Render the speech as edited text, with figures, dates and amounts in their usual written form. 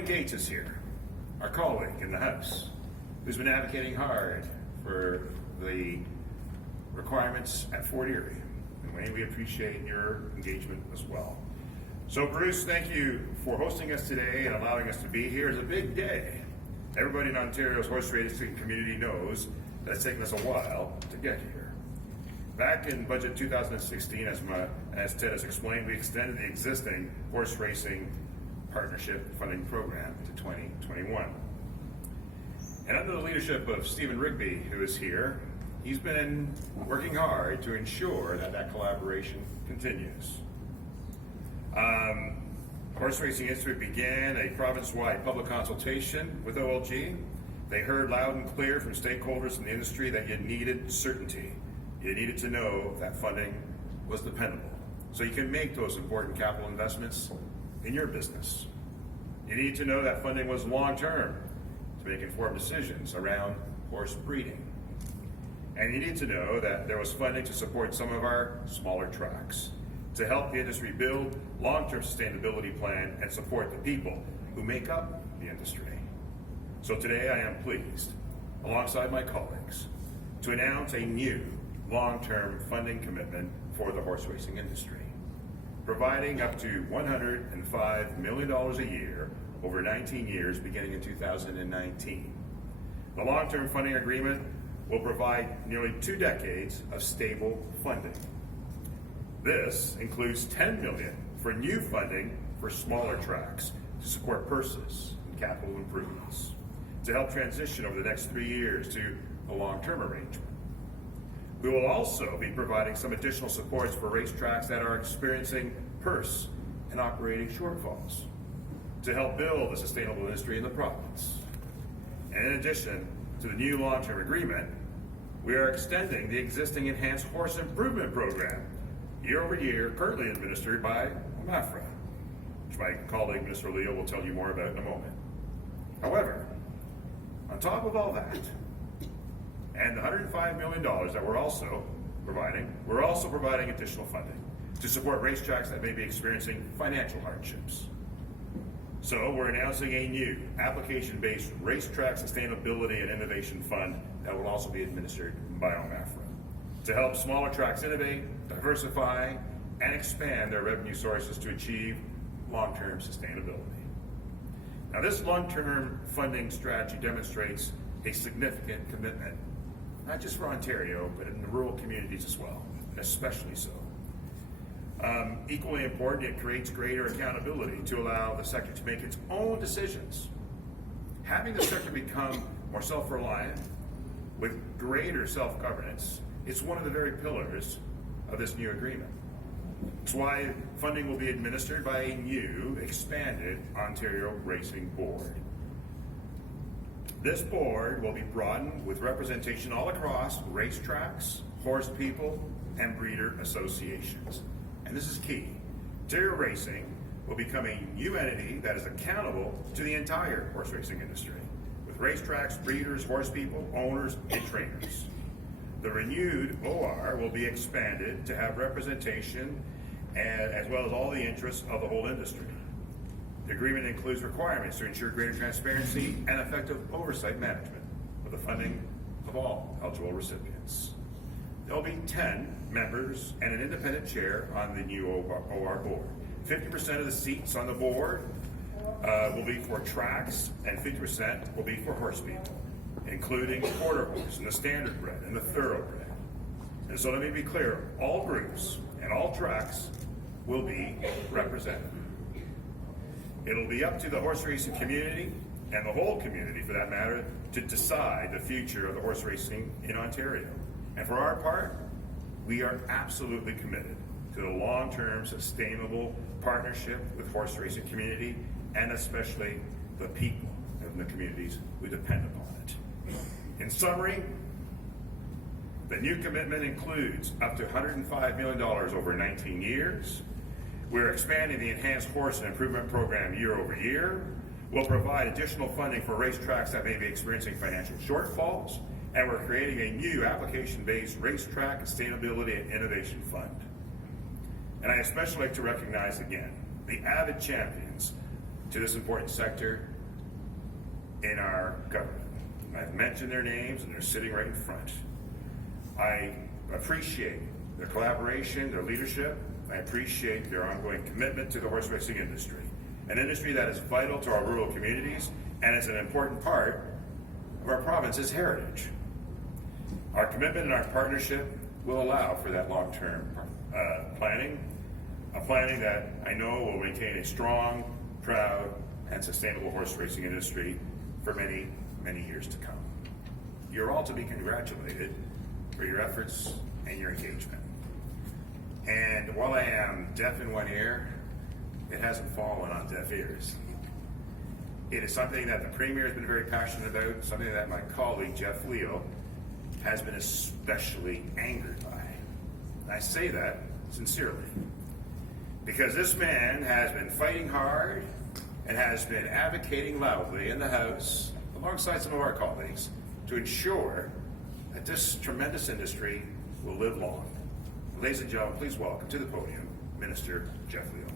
Dwayne Gates is here, our colleague in the House, who's been advocating hard for the requirements at Fort Erie. And Wayne, we appreciate your engagement as well. So Bruce, thank you for hosting us today and allowing us to be here. It's a big day. Everybody in Ontario's horse racing community knows that it's taken us a while to get here. Back in budget 2016, as Ted has explained, we extended the existing horse racing partnership funding program to 2021. And under the leadership of Stephen Rigby, who is here, he's been working hard to ensure that that collaboration continues. Horse racing industry began a province-wide public consultation with OLG. They heard loud and clear from stakeholders in the industry that you needed certainty. You needed to know that funding was dependable, so you can make those important capital investments in your business. You need to know that funding was long-term to make informed decisions around horse breeding. And you need to know that there was funding to support some of our smaller tracks, to help the industry build long-term sustainability plan and support the people who make up the industry. So today I am pleased, alongside my colleagues, to announce a new long-term funding commitment for the horse racing industry, providing up to $105 million a year over 19 years beginning in 2019. The long-term funding agreement will provide nearly 2 decades of stable funding. This includes $10 million for new funding for smaller tracks to support purses and capital improvements, to help transition over the next 3 years to a long-term arrangement. We will also be providing some additional supports for racetracks that are experiencing purse and operating shortfalls to help build a sustainable industry in the province. And in addition to the new long-term agreement, we are extending the existing Enhanced Horse Improvement Program year over year, currently administered by OMAFRA, which my colleague, Mr. Leo, will tell you more about in a moment. However, on top of all that, and the $105 million that we're also providing additional funding to support racetracks that may be experiencing financial hardships. So we're announcing a new application-based racetrack sustainability and innovation fund that will also be administered by OMAFRA to help smaller tracks innovate, diversify, and expand their revenue sources to achieve long-term sustainability. Now, this long-term funding strategy demonstrates a significant commitment, not just for Ontario, but in the rural communities as well, and especially so. Equally important, it creates greater accountability to allow the sector to make its own decisions. Having the sector become more self-reliant with greater self-governance is one of the very pillars of this new agreement. It's why funding will be administered by a new, expanded Ontario Racing Board. This board will be broadened with representation all across racetracks, horse people, and breeder associations. And this is key. Ontario Racing will become a new entity that is accountable to the entire horse racing industry, with racetracks, breeders, horse people, owners, and trainers. The renewed OR will be expanded to have representation as well as all the interests of the whole industry. The agreement includes requirements to ensure greater transparency and effective oversight management of the funding of all eligible recipients. There will be 10 members and an independent chair on the new OR board. 50% of the seats on the board will be for tracks, and 50% will be for horse people, including quarter horse and the standard bred and the thoroughbred. And so let me be clear, all groups and all tracks will be represented. It'll be up to the horse racing community, and the whole community for that matter, to decide the future of the horse racing in Ontario. And for our part, we are absolutely committed to the long-term sustainable partnership with horse racing community, and especially the people in the communities who depend upon it. In summary, the new commitment includes up to $105 million over 19 years. We're expanding the Enhanced Horse and Improvement Program year over year. We'll provide additional funding for racetracks that may be experiencing financial shortfalls, and we're creating a new application-based racetrack sustainability and innovation fund. And I especially like to recognize again the avid champions to this important sector in our government. I've mentioned their names and they're sitting right in front. I appreciate their collaboration, their leadership. I appreciate their ongoing commitment to the horse racing industry, an industry that is vital to our rural communities and is an important part of our province's heritage. Our commitment and our partnership will allow for that long-term planning, a planning that I know will maintain a strong, proud, and sustainable horse racing industry for many, many years to come. You're all to be congratulated for your efforts and your engagement. And while I am deaf in one ear, it hasn't fallen on deaf ears. It is something that the Premier has been very passionate about, something that my colleague Jeff Leo has been especially angered by. And I say that sincerely, because this man has been fighting hard and has been advocating loudly in the House, alongside some of our colleagues, to ensure that this tremendous industry will live long. Ladies and gentlemen, please welcome to the podium Minister Jeff Leo.